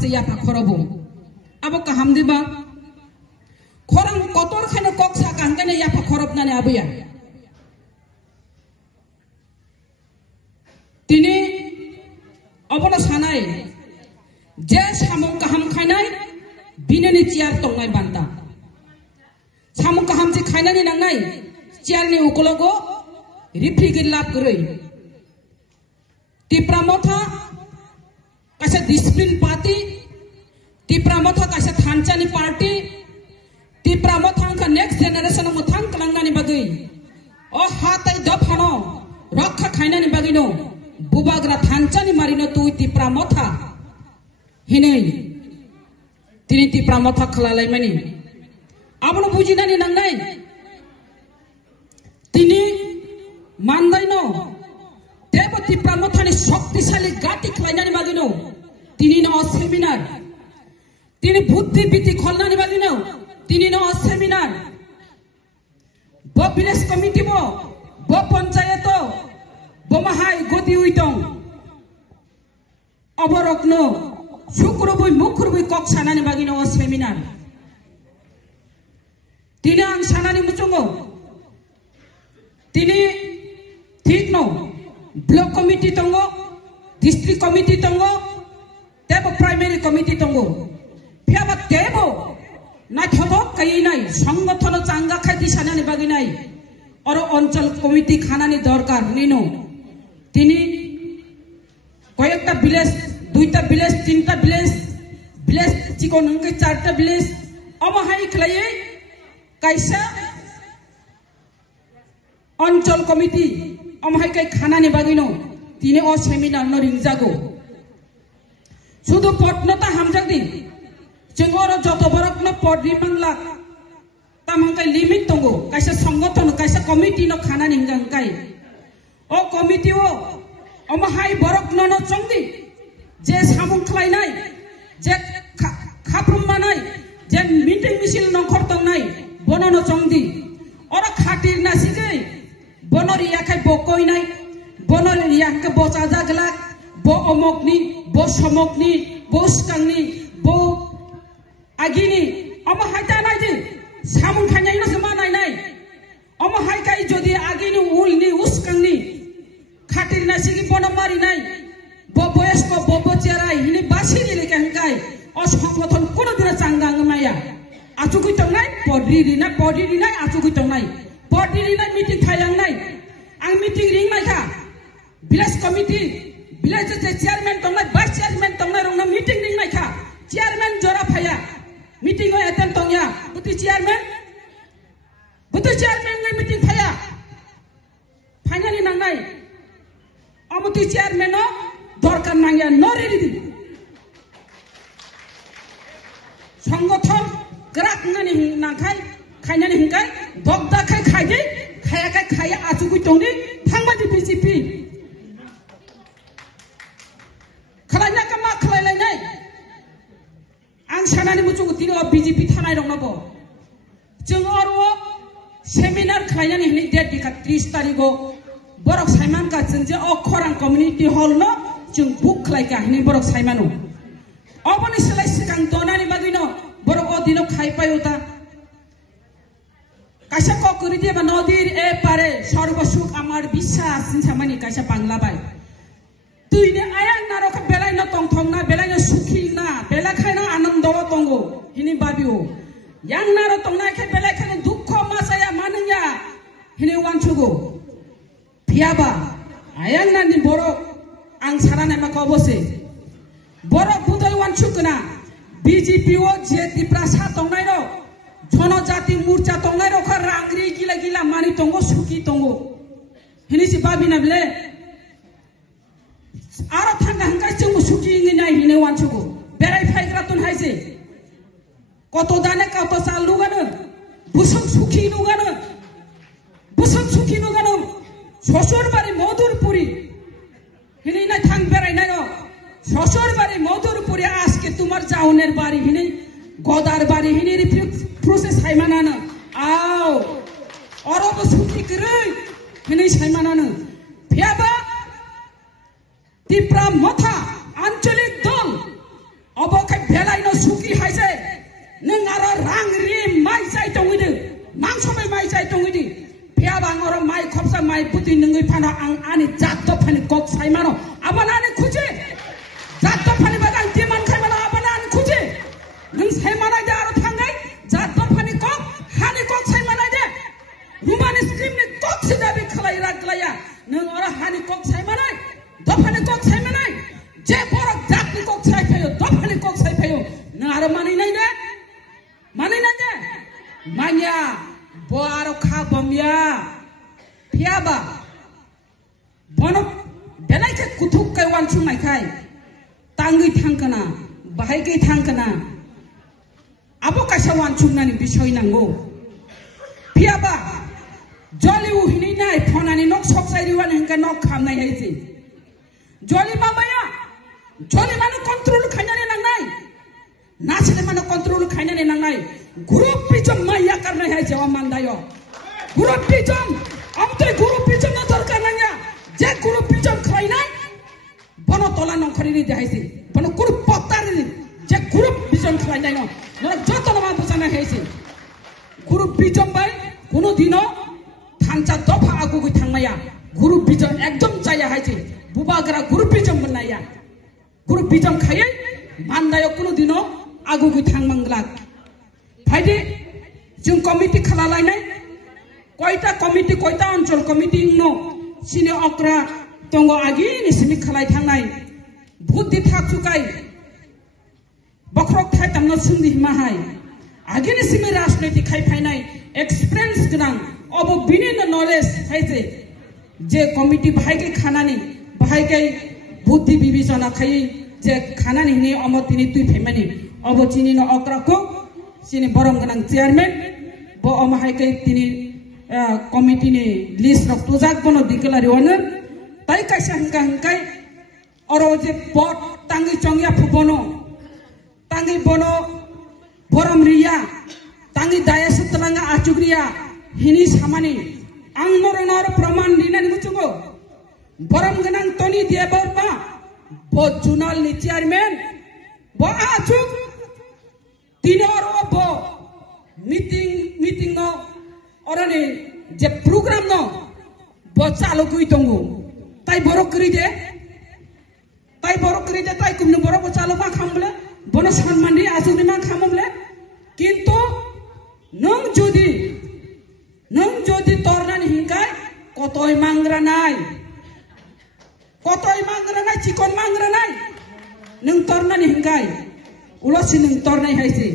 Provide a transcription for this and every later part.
masa yapa khorobo abo kaham diba khorang kotor khane kok sakan kane yapa khorob nane abuya tini abono sanai je samung kaham khainai binani ciar tongnai banta samung kaham ji khainani nangnai ciar ni ukologo rifrigir lap goroi tipramotha kaisa discipline party tipramotha kaisa thanchani party tipramotha ka next generation mo thang kalangani bagai o hatai dafano rakha khainani bagino bubagra thanchani marino tu tipramotha hinei tini tipramotha khalalai mani abono bujinani nangnai tini mandaino tebo tipramothani শক্তিশালী গাটি খাইনানি বাগিনো তিনি ন seminar তিনি বুদ্ধি বিতি খলনানি বাগিনো তিনি ন seminar ব village committee ব পঞ্চায়েত ব মাহাই গতি উইতং অবরগ্ন শুক্রবই মুখরবই কক সানানি বাগিনো সেমিনার তিনি আং সানানি মুচঙ্গো তিনি ঠিক ন ब्लॉक कमिटी तंगो डिस्ट्रिक्ट कमिटी तंगो तेबो प्राइमरी कमिटी तंगो फियाबा तेबो ना थदो कई नाई संगठन चांगा खाइति सानानि बागि नाई और अंचल कमिटी खानानि दरकार निनो तिनी कयेकटा विलेज दुईटा विलेज तीनटा विलेज चिकन अंके चारटा विलेज अमहाई खलायै काइसा अंचल committee अमहाय kai khanani bagino tini o seminar no ringjago sudu potnota hamjagdi jengoro joto borokno podri mangla tamangkai limit tongo kaisa সংগঠন kaisa committee no khanani hingangkai o committee o अमहाय borokno no chongdi je samung khlainai je khaprumanai je meeting misil no khortongnai bono no chongdi ora khatir na sigai bonor yakai bokoi nai bonor yak bo chaja glak bo omokni bo somokni bo skangni bo agini ama haita nai di samung khanai no sama nai nai ama hai kai jodi agini ulni uskangni khatir na sigi bonamari nai bo boyes ko bo cherai hini basiri le kai o সংগঠন kono dina changang maya achukui tongnai podri nai achukui tongnai Podiri na meeting thayang nai, ang meeting ring nai ka, village committee, village chairman tong nai, vice chairman tong nai rong na meeting ring nai ka, chairman jora phaya, meeting o attend tong ya, buti chairman nai meeting phaya, finally nang nai, amuti chairman o dorkar nang ya nori di, সংগঠন gerak nani nang kai. खायनानि हिंगाय दगदा खाय खायदि खायाखाय खाया आचुगुइ तंनि थांबादि BJP खालायना का मा खालायलायनाय आं सानानि मुचुगु तिनो BJP थानाय दंनाबो जों अरो seminar खालायनानि हिनि डेट दिखा 30 तारिखो बरक साइमान का जों जे अखरां कम्युनिटी हल न जों बुक खालायका हिनि बरक साइमानो अबनि सलाय सिगां दनानि बागिनो बरक अदिनो खाय पायोता kaisa kokuri dia ba nodir e pare sarvasuk amar biswas samani kaisa bangla bai tuine ayang naro ka belai no tongthong na belai no sukhi na bela khaina anando tongo hini babio yang naro tongna ke belai khaina dukho masaya mananya hini wanchugo phiaba ayang nani boro ang sarana ma kobose boro budai wanchukna BJP o je diprasa tongnai ro जनजाति मूर्चा तंगाय रखा रांग्री गिला गिला मानी तंगो सुकी तंगो हिनि सि बाबिना बले आरो थांगा हंगाय जों सुकी इंगि नाय हिने वानसुगो बेराय फायग्रा तन हायसे कत दाने कत साल लुगानो बुसम सुकी नुगानो ससुरबारी मधुरपुरी हिनि नाय थांग बेराय नाय नो ससुरबारी मधुरपुरी आजके तुम्हार जाउनेर बारी हिनि गोदार बारी हिनि process हायमानानो आव अरबो सुखि गरै हिनि सायमानानो फियाबा तिप्रा मथा आंचलिक दल अबखाय Mangsobai mai jai tongidi. Pia bang orang mai kopsa mai putih nengi pana ang ani jatuh pani kok sai mano. Abana ani kuje. Jatuh pani bagang timan kai mana abana ani kuje. Neng sai mana aja aro tanggai. Jatuh pani kok hani kok sai mana aja. Rumah ni skrim ni kok sudah bikalai raglaya. Neng orang hani kok sai mana. Dopani kok sai mana. Je borak jak ni kok sai payo. Dopani kok sai payo. Neng aro mani nai de. Mani nai de. Manya. Bo aro khabam ya. Piaba. Bono benai ke kuthuk kai wansung nai kai. Tangi thangkana. Bahai kai thangkana. Abo kaisa wansung nani bishoy nango. Piaba. Jolly uhini nai phonani nok sok sai riwan hengka nok kham nai haisi. Jolly mamaya. Jolly mano control khainani nang nai. Nasile mano control khainani nang nai. Grup pijam maya karna hai jawa mandayo. Grup pijam. Amte grup pijam na dorkar nanya. Je grup pijam khainai. Bono tola nong kharini jahaisi. Bono grup potar ni. Je grup pijam khainai no. Nora joto nama busana haisi. Grup pijam bai. Kuno dino. Thancha dofa aku kui thangmaya. Grup pijam ekdom jaya haisi. Bubagara grup pijam benaya. Grup pijam khayai. Mandayo kuno dino. Aku kui thangmanglak. Haide, jung komiti khalalai nai, koita komiti koita oncol komiti ingno, sini okra tongo agi ni sini khalai thangnai, buddhi thak sukai, bakrok thai tamno sungdi mahai, agi ni sini rajniti khai phainai, experience gnang, obo bini no knowledge haide, je komiti bahai ke khanani, bahai ke buddhi bibisana khai, je khanani ni omotini tui phemani, obo chini no okra ko sini borong ganang chairman bo omahai kai tini committee ni list rok tujak bono dikelari wana tai kaisa hangkai oro je bot tangi chongya phubono tangi bono borom riya tangi daya sutlanga achugriya hini samani ang noronor praman dinan muchugo borom ganang toni dia borba bo junal ni chairman bo achug Tinor opo meeting no orane je program no bocalo kui tongu tai borok kri je tai kumne borok bocalo ma khamble bono sanmandi asuni ma khamble kintu nong jodi tornan hingkai kotoi mangra nai chikon mangra nai nong tornan hingkai ulo sinung tornai haisi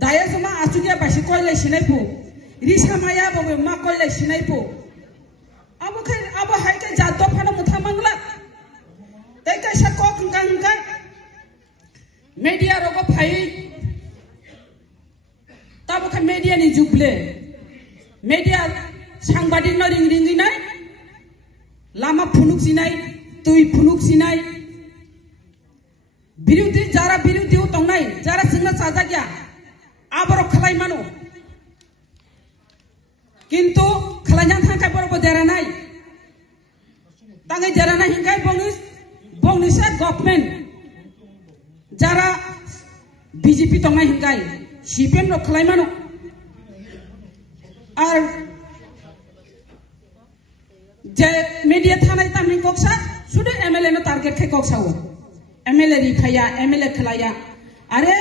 daya sama asugia basi koilai sinaipu risa maya bobe ma koilai sinaipu abo hai ke jatuh phana mutha mangla tai kaisa kok hangkai media rogo phai tabo kha media ni juble media sangbadik no ring nai lama phunuk sinai tui phunuk sinai বিরোধী যারা বিরোধী তংনাই যারা সিংনা চাজা গিয়া আবার খালাই মানো কিন্তু খালাইজান থাকাই বড় দেরা নাই তাঙ্গে দেরা নাই হিংকাই বংনিসা গভর্নমেন্ট যারা বিজেপি তংনাই হিংকাই সিপিএম র খালাই মানো আর যে মিডিয়া থানাই তামনি কক্সা শুধু এমএলএ নো টার্গেট খাই কক্সাও MLA rifaya, MLA khalaya. Are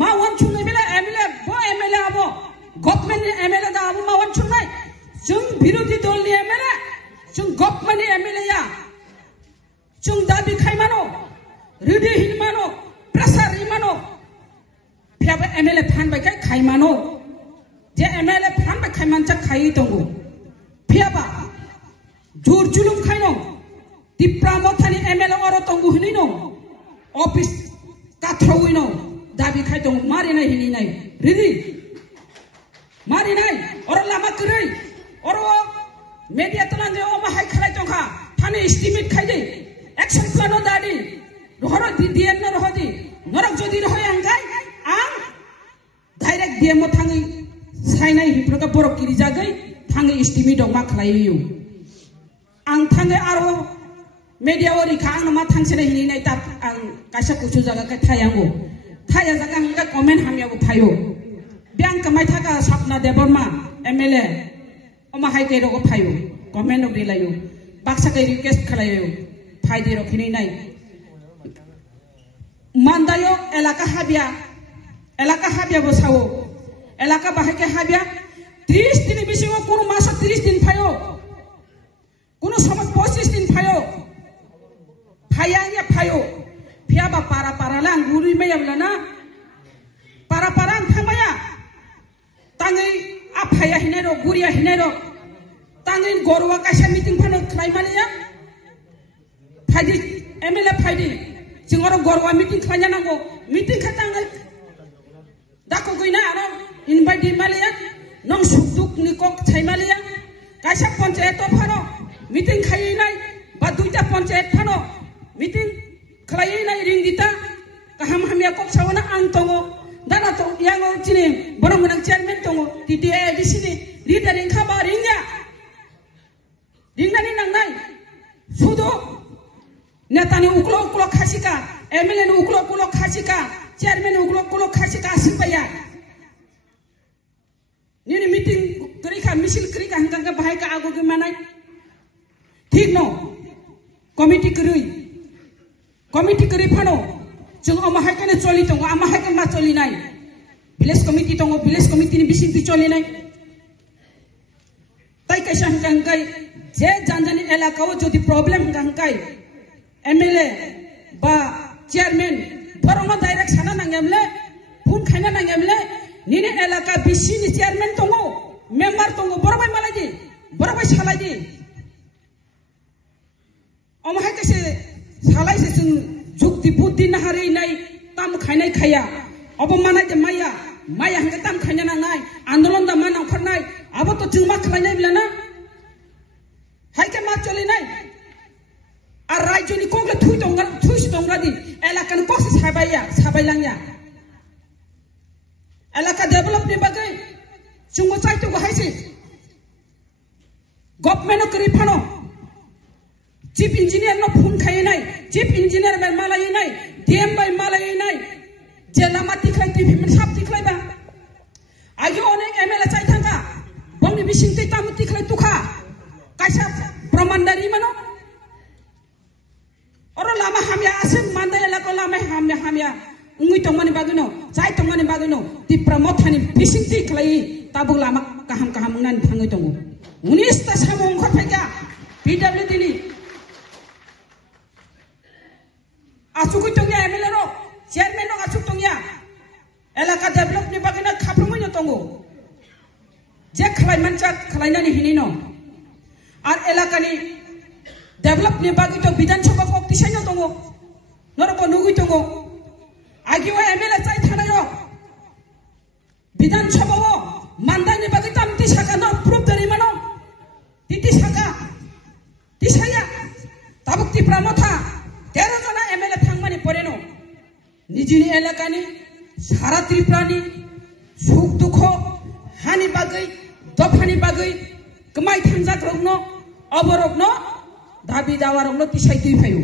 ma wan chungai bela MLA bo MLA abo government ni MLA da abo ma wan chungai. Jung birodhi dol ni MLA, jung government ni MLA ya. Jung dabi khai mano, ridi hin mano, prasar hi mano. Pia ba MLA phan ba kai khai mano. Je MLA phan ba khai mancha khai tongo. Pia ba jur julum khai no. Di pramothani MLA oro tongu hini no office kathrawi no dabi khai tong mari nai hini nai ridi mari nai oro lama krai oro media talan de o mahai khalai tong kha thani estimate khai dei action plan no dadi rohoro di dien no rohodi norok jodi rohoi angkai ang direct diem mo thangi sainai hiproka borok kiri jagai thangi estimate dong ma khalai yu ang thangi aro media ori khang nama thangse hini nai tap ang kaisa kuchu jaga ka thayango thaya jaga hangka comment hamya bu phayo biang kamai thaga sapna deborma MLA oma hai ke rogo phayo comment no bilayo baksa ke request khalayo phai di rokhini nai mandayo elaka habia bosawo elaka bahai ke habia 30 din bisingo kono masa 30 din phayo kono samaj 25 din phayo phayanya phayo phia ba para lang guri me yablana para thamaya tangai aphaya hinero guria hinero tangai gorwa kaisa meeting phano khlaimania phaidi MLA phaidi jingoro gorwa meeting khlanya nango meeting khatangai dako goina aro invite malia nong sukduk ni kok chaimalia kaisa panchayat phano meeting khainai ba duita panchayat phano meeting khlainai ring dita kaham hamya kok sawana angtongo dana to yango chini borong menang chairman tongo TDA di sini leader ing khaba ringnya ringnani nangnai sudo netani uklo khasika MLA ni uklo khasika chairman uklo khasika asipaya nini meeting kerika misil kerika hangga bahai ka ago gimana ठीक no committee keri phano jeng amahai kene choli tongo amahai ke ma choli nai village committee tongo village committee ni bising ti choli nai tai kaisa hangkai je janjani elakao jodi problem hangkai MLA ba chairman borong direct sana nangamle phun khaina nangamle nini elaka bisi ni chairman tongo member tongo borobai malaji borobai salaji amahai kese salai se jukti buddhi nahari nai tam khainai khaya abo manai je maya hangga tam khanya na ngai andolon da manang kharnai abo to jingma khlainai bilana hai ke ma choli nai ar rajoni kokle thui tonga di elakan kok sabailangya elaka develop ni bagai chungo chai to haisi government no kri phano chief engineer no phun khainai chief engineer by malai nai DM by malai nai jelama tiklai TV sap tiklai ba agi onek MLA chai thanga bongni bising te tam tiklai tukha kaisa pramandari mano oro lama hamya asem mandai la ko lama hamya ungui tongmani bagino chai tongmani bagino ti pramothani bising tiklai tabu lama kaham nan thangai tongo 19 ta samong khothaika PWD ni asuk tongya MLA ro chairman ro asuk tongya elaka develop ni bagina khaprumo no tongo je khlai mancha khlainani hinino ar elaka ni develop ni bagi to bidan sabha kok tisaino tongo norko nugui tongo agiwa MLA chai thanai ro bidan sabha o mandai ni bagi tam ti saka no proof dari mano titi saka tisaya tabuk ti pramotha 13 jana MLA thangmani poreno nijini elakani sara triprani suk dukho hani bagai dofani bagai kemai thangjak rogno oborogno dabi dawarogno tisai ti phayo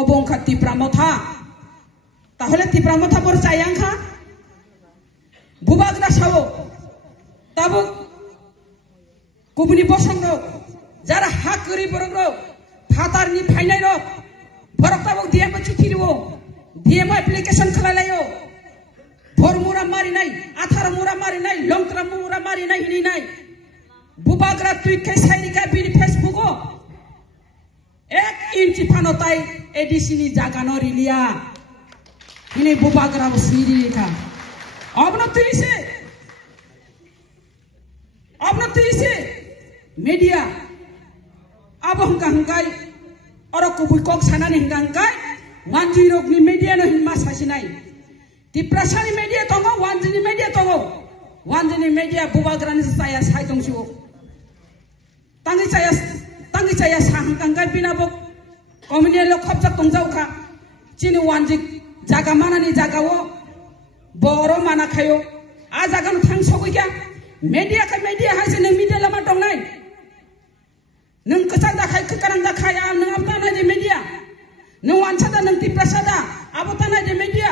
obongkha ti pramotha tahole ti pramotha bor chayangkha bubagna sawo tabuk kubuni bosongno jara hakri borogno phatarni phainai ro borok tabuk DM chuti ribo DM application khalalayo formura mari nai athara mura mari nai longtra mura mari nai hini nai bubagra tui kai sairi ka bini Facebook o 1 inch phanotai edisini jaga no rilia hini bubagra bo siri ka abno tuise media abo hangkai oro kubui kok sanani hangkai wanji rok ni media no hinma sasinai di prasani media tongo wanji ni media bubagrani saya sai tongsiwo tangi saya sahangkai binabok komune lo khapjak tongjau kha chini wanji jaga mana ni jaga wo boro mana khayo a jaga no thang sogoi kya media haise ne media lama tongnai nung kesan da khai kekarang da khai nung apna na media nung wansada nung ti prasada abotana je media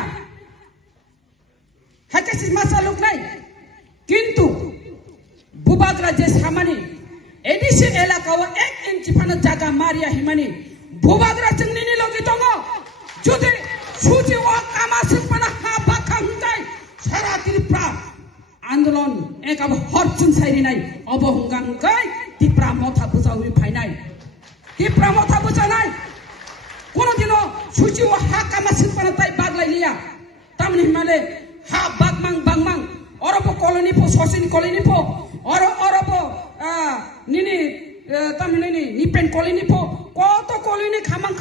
hakesis masa luk nai जे सामानि एदिसे एलाकाव 1 inch फानो जागा मारिया हिमानि भुबाग्रा जोंनि लगे दङ जुदि सुजि वा कामासिक पाना हा बाखांगाय सारा त्रिपुरा आन्दोलन एकाब हरचुन साइरिनाय अब हंगांगाय त्रिपुरा मथा बुजावि फाइनाय त्रिपुरा मथा बुजानाय कोनो दिनो सुजि वा हा कामासिक पाना ताइ बागलाइलिया तामनि हिमाले हा बागमां अरब कॉलोनी पो सोसिन कॉलोनी पो अरब निनी तामिलनि निपेन कॉलोनी पो कत कॉलोनी खामां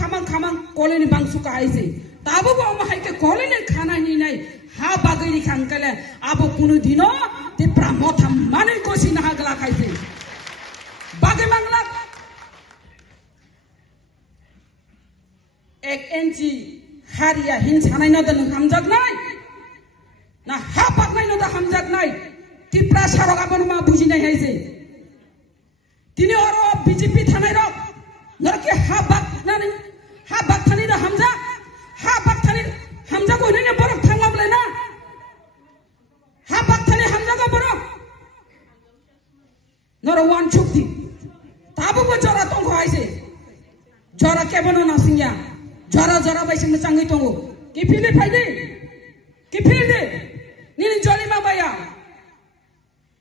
कॉलोनी बांसुका आइसे ताबो बो हाइके कॉलोनी खाना नि नाय हा बागैनि खांकले आबो कुनु दिनो त्रिपुरा मथा माने कोसि ना हागला खाइसे बागे मांगला 1 इंची हारिया हिन सानाय नदन हामजागनाय ना हा बागनाय नदा हामजागनाय त्रिपुरा सारगा बनमा बुजिनाय हाइसे तिनी अरो बीजेपी थानाय रक नरके हा बागथानि दा हामजा हा बागथानि हामजा को नैने बरक थांलाबले ना हा बागथानि हामजा को बरक नर वान छुक्ति ताबो बो जरा तंग हाइसे जरा केबनो नासिंया जरा बाइसे मोजाङै दङ किफिले फाइदे किफिले निनि जलि माबाया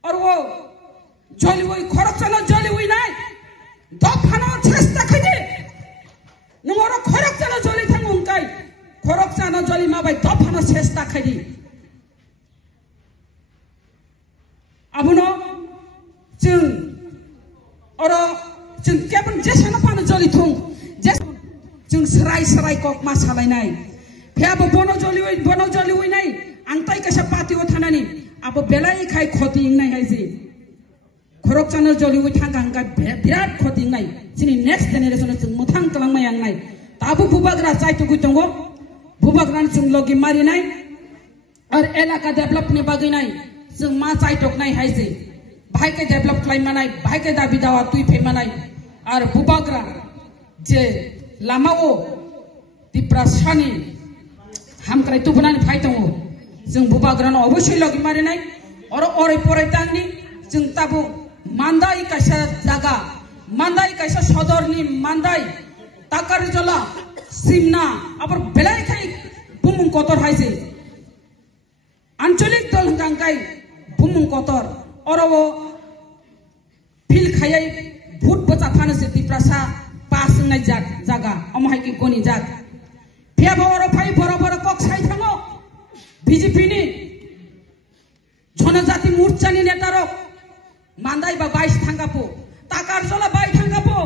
और वो जलि वई खरकसाना जलि वई नाय दफाना चेष्टा खैदे नंगरो खरकसाना जलि थांगुंकाय खरकसाना जलि माबाय दफाना चेष्टा खैदे आबुनो जों और जों केबन जेसाना पानो जलि थुं जों सराय कक मा सालायनाय फेयाबो बनो जलि वई नाय आंताय कैसा पार्टीव थानानि अब बेलाय खाय खतिंनाय हायजे खरक जानो जलिवै थांगांगा बिराद खतिंनाय जोंनि नेक्स्ट जेनेरेशन जों मोथां खालामनाय आंनाय ताबो बुबाग्रा जायतुगु दङ बुबाग्रान जों लगे मारिनाय और एलाका डेभलपनि बागैनाय जों मा जायतकनाय हायजे भाइके डेभलप खालामनाय भाइके दाबि दावा तुइ फेमानाय और बुबाग्रा जे लामाओ त्रिपुरा सानि हामक्राय तुबनानै फाय दङ जों बुबाग्रान अवश्य लगे मारिनाय और ओरै फरायतांनि जों ताबो मान्दाय कैसा जागा मान्दाय कैसा सदरनि मान्दाय ताकारजला सिमना आबर बेलाय खाय बुमुं कतर हायजे आंचलिक दल गांगाय बुमुं कतर और वो फिल खायै भूत बचा थानोसे त्रिपुरा पासनाय जागा अमहायकी गनि जाग फेबो और फाय बराबर कक साइ थाङो बीजेपी नि जनजाति मोर्चानि नेतारक मान्दाय बा 22 थांगापो ताकारजला 22 थांगापो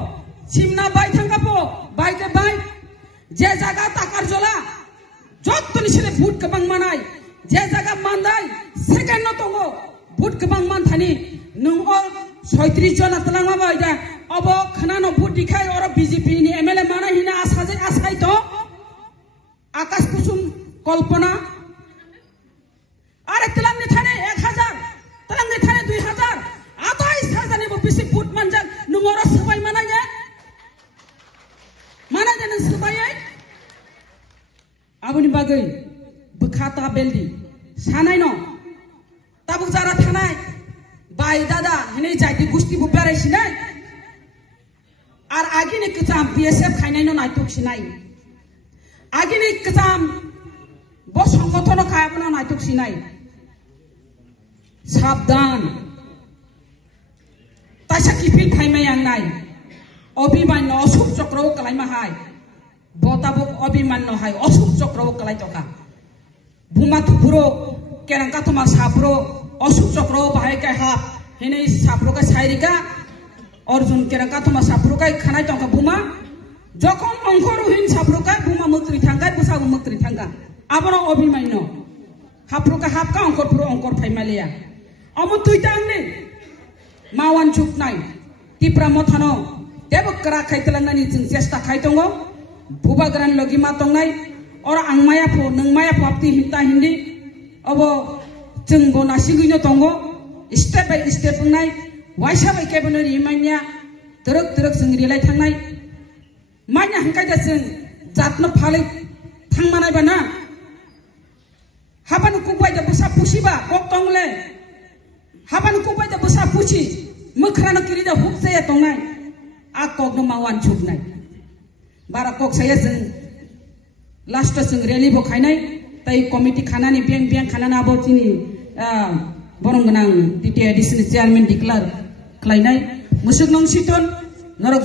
सिमना 22 थांगापो बाइके बाइ जे जागा ताकारजला जत्तनि सिले भूत गोबां मानाय जे जागा मान्दाय सेकेन्ड न दङ भूत गोबां मानथानि नों 36 जना तलांमा बायदा अब खनानो भूत दिखाय और बीजेपी नि एमएलए माना हिना आसाय तो आकाश कुसुम कल्पना अरे तलांनि थाने 1000 तलांनि थाने 2000 28,000 नि बेसे भूत मानजान नोंरो सबाय मानाय नों सबायै आबुनि बागै बखाता बेलदि सानाय न ताबुक जारा थानाय बाय दादा हिनै जायति गुस्तिबो बेरायसिनाय आर आगिनि कजाम बीएसएफ खायनाय न नायतोकसिनाय आगिनि कजाम बो संगठन खायाबना नायतोकसिनाय साबधान तासा किफिल खायमाय आंनाय अभिमान्य अशोक चक्रव कलायमाहाय बताबो अभिमान्य हाय अशोक चक्रव कलाय तका बुमा थुपुरो केरांकाथमा साप्रो अशोक चक्रव बाहाय काय हाप हिनै साप्रो का सायरिका अर्जुन केरांकाथमा साप्रो काय खानाय तका बुमा जखन अंकरहिन साप्रो काय बुमा मुक्ति थांगा बुसाबो मुक्ति थांगा आबनो अभिमान्य हाप्रो का हाप का अंकर फाइमालिया अमु तुइतांनि मावान चुकनाय त्रिपुरा मथानो देबो करा खायतलांनानि जों चेष्टा खाय दङ बुबाग्रान लगी मा दंनाय और आंमाया फो नोंमाया फाप्ति हिंता हिंदी अब जों बनासिगैनो दङ स्टेप बाय स्टेप बुंनाय वाइसा बाय केबनो रिमाइनिया दरक जों रिलाय थांनाय माइना हंखायदा जों जातनो फालै थांमानायबा ना हाबानु कुबायदा बोसा पुसिबा कक दंले हाबानु कुबायदा बोसा पुसि mokrano kiri da huk saya tongnai a kok no mawan chuknai bara kok saya sing last sing rally bo khainai tai committee khanani beng khanana abo tini borong ganang titi edition chairman declare khlainai musuk nong siton norok